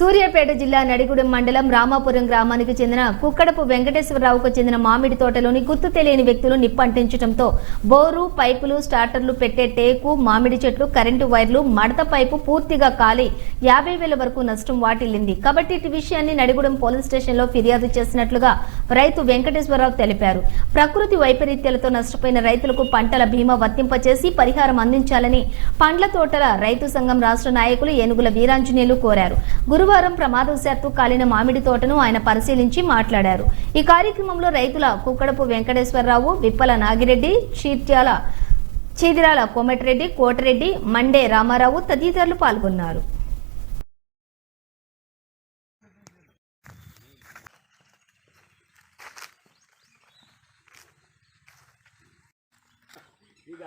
సూర్యాపేట జిల్లా నడిగూడెం మండలం రామాపురం గ్రామానికి చెందిన కుక్కడపు వెంకటేశ్వరరావుకు చెందిన మామిడి తోటలోని గుర్తు తెలియని వ్యక్తులు నిప్పంటించడంతో బోరు పైపులు స్టార్టర్లు పెట్టే టేకు మామిడి చెట్లు కరెంటు వైర్లు మడత పైపు పూర్తిగా కాలి 50,000 వరకు నష్టం వాటిల్లింది కాబట్టి ఈ విషయాన్ని నడిగూడెం పోలీస్ స్టేషన్లో ఫిర్యాదు చేసినట్లుగా రైతు వెంకటేశ్వరరావు తెలిపారు. ప్రకృతి వైపరీత్యాలతో నష్టపోయిన రైతులకు పంటల బీమా వర్తింపచేసి పరిహారం అందించాలని పండ్ల తోటల రైతు సంఘం రాష్ట్ర నాయకులు ఏనుగుల వీరాంజనేయులు కోరారు. గురువారం ప్రమాదవశాత్తు కాలిన మామిడి తోటను ఆయన పరిశీలించి మాట్లాడారు. ఈ కార్యక్రమంలో రైతుల కుక్కడపు వెంకటేశ్వరరావు, విప్పల నాగిరెడ్డి, చీదిరాల కోమటిరెడ్డి, కోటరెడ్డి, మండే రామారావు తదితరులు పాల్గొన్నారు. ಈಗ